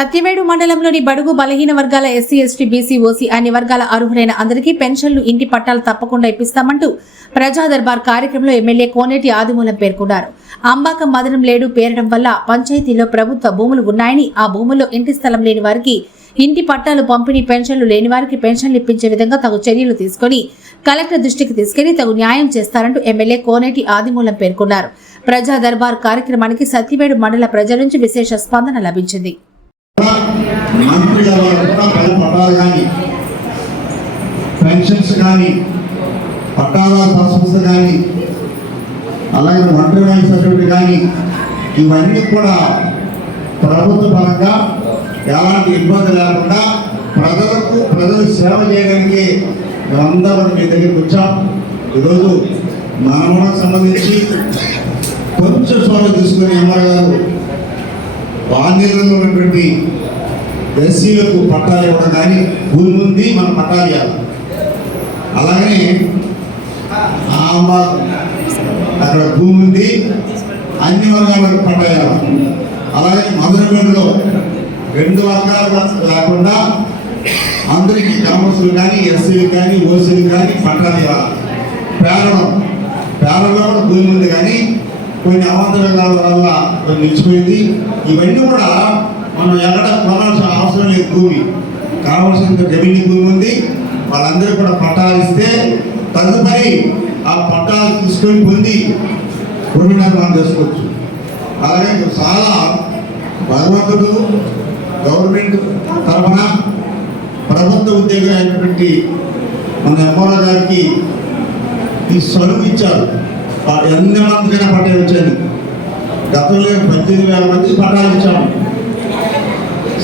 సత్యవేడు మండలంలోని బడుగు బలహీన వర్గాల ఎస్సీ ఎస్టీ బీసీ ఓసీ అన్ని వర్గాల అర్హులైన అందరికీ పెన్షన్లు ఇంటి పట్టాలు తప్పకుండా ఇప్పిస్తామంటూ ప్రజా దర్బార్ కార్యక్రమంలో ఎమ్మెల్యే కోనేటి ఆదిమూలం పేర్కొన్నారు. అంబాక మదనం లేడు పేరడం వల్ల పంచాయతీలో ప్రభుత్వ భూములు ఉన్నాయని, ఆ భూముల్లో ఇంటి స్థలం లేని వారికి ఇంటి పట్టాలు పంపిణీ, పెన్షన్లు లేని వారికి పెన్షన్లు ఇప్పించే విధంగా తగు చర్యలు తీసుకుని కలెక్టర్ దృష్టికి తీసుకెళ్లి తగు న్యాయం చేస్తారంటూ ఎమ్మెల్యే కోనేటి ఆదిమూలం పేర్కొన్నారు. ప్రజా దర్బార్ కార్యక్రమానికి సత్యవేడు మండల ప్రజల నుంచి విశేష స్పందన లభించింది. పెన్షన్స్ కానీ, పట్టాదారు సంస్థ కానీ, అలాగే ఒంటరి వారి సర్టిఫికేట్ కానీ, ఇవన్నీ కూడా ప్రభుత్వ పరంగా ఎలాంటి ఇబ్బంది లేకుండా ప్రజలు సేవ చేయడానికి అందరూ మీ దగ్గరికి వచ్చాం. ఈరోజు మానవులకు సంబంధించి కొంచెం చోట తీసుకుని అమ్మాయి గారు బాధ్యతలో ఉన్నటువంటి ఎస్సీలకు పట్టాలు ఇవ్వడం కానీ, భూమి ఉంది మనం పట్టాలు ఇవ్వాలి. అలాగే అక్కడ భూమి ఉంది, అన్ని వర్గాలకు పట్టాలు ఇవ్వాలి. అలాగే మధురగడ్డలో 2 వర్గాలు కాకుండా అందరికీ గ్రామస్తులు కానీ, ఎస్సీలు కానీ, ఓసీలు కానీ పట్టాలు ఇవ్వాలి. పేరంలో కూడా భూమి ఉంది కానీ కొన్ని అవాంతరాల వల్ల నిలిచిపోయింది. ఇవన్నీ కూడా మనం ఎక్కడ కొనాల్సిన అవసరం లేదు. భూమి కావాల్సిన రెవెన్యూ భూమి ఉంది, వాళ్ళందరూ కూడా పట్టాలు ఇస్తే తదుపరి ఆ పట్టాలు తీసుకొని పొంది భూమి నిర్మాణం చేసుకోవచ్చు. అలాగే చాలా భగవంతుడు గవర్నమెంట్ తరఫున ప్రభుత్వ ఉద్యోగం అయినటువంటి మన ఎమ్మెల్యే గారికి ఈ సొలువు ఇచ్చారు. ఎన్ని మందికైనా పట్టాలు ఇచ్చారు. గతంలో 18,000 మందికి పట్టాలు ఇచ్చాము.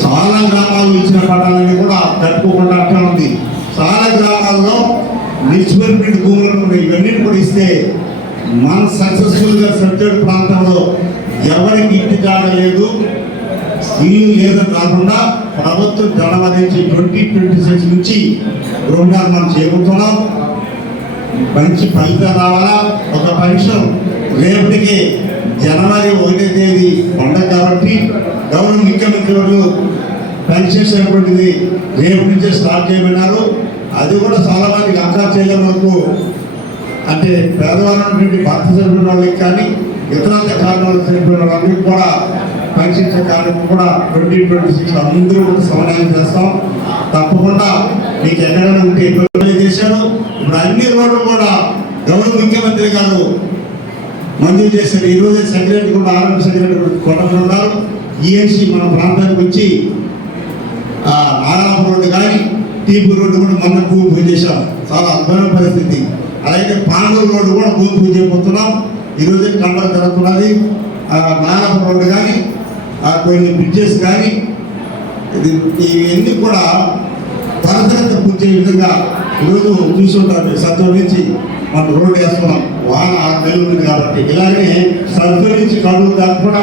చాలా గ్రామాలు ఇచ్చిన పట్టాలని కూడా కట్టుకోకుండా అట్లా ఉంది. చాలా గ్రామాల్లో నిలిచిపోయిన భూములు ఉన్నాయి. ఇవన్నీ కూడా ఇస్తే మన సక్సెస్ఫుల్గా సర్టిఫికేట్ ప్రాంతంలో ఎవరికి ఇంటి జాగా లేదు, ఇల్లు లేదని కాకుండా ప్రభుత్వం జనవరి 2026 నుంచి గృహ నిర్మాణం చేయబోతున్నాం. మంచి ఫలితం రావాలా. ఒక పరీక్ష రేపటికి జనవరి 1వ తేదీ పండుగ కాబట్టి గౌరవ ముఖ్యమంత్రి వారు పెన్షన్ అనేటువంటిది రేపు నుంచే స్టార్ట్ చేయమన్నారు. అది కూడా చాలా మందికి అక్కా చేయడం వరకు, అంటే పేదవాళ్ళటువంటి భర్త చనిపోయిన వాళ్ళకి కానీ, ఇతర కారణాలు చనిపోయిన వాళ్ళకి కూడా పెన్షన్ కార్యక్రమం కూడా 2026 అందరూ కూడా సమన్వయం చేస్తాం. తప్పకుండా మీకు ఎక్కడైనా ఉంటే ఇబ్బంది చేశారు. ఇప్పుడు అన్ని రోడ్లు కూడా గౌరవ ముఖ్యమంత్రి గారు మంజూరు చేశారు. ఈరోజు సెక్రటరీ కూడా, ఆరోగ్య సెక్రటరీ కొట్టలు ఉన్నారు. ఈఎన్సీ మన ప్రాంతానికి వచ్చి నారాయణ రోడ్డు కానీ, టీపీ రోడ్డు కూడా మొన్న భూమి పూజ చేశాం. చాలా అద్భుతమైన పరిస్థితి. అలాగే పాండూరు రోడ్డు కూడా భూమి పూజ చేయబోతున్నాం. ఈరోజు కండలు జరుగుతున్నది. నారాయణ రోడ్డు కానీ, కొన్ని బ్రిడ్జెస్ కానీ, ఇవన్నీ కూడా పరిసరత పూజ చేయ విధంగా ఈరోజు చూస్తుంటారు. సత్యం నుంచి మనం రోడ్డు వేస్తున్నాం. వాన 6 నెలలు ఉంది కాబట్టి, ఇలాగే సత్యం నుంచి కడుగు దాకా కూడా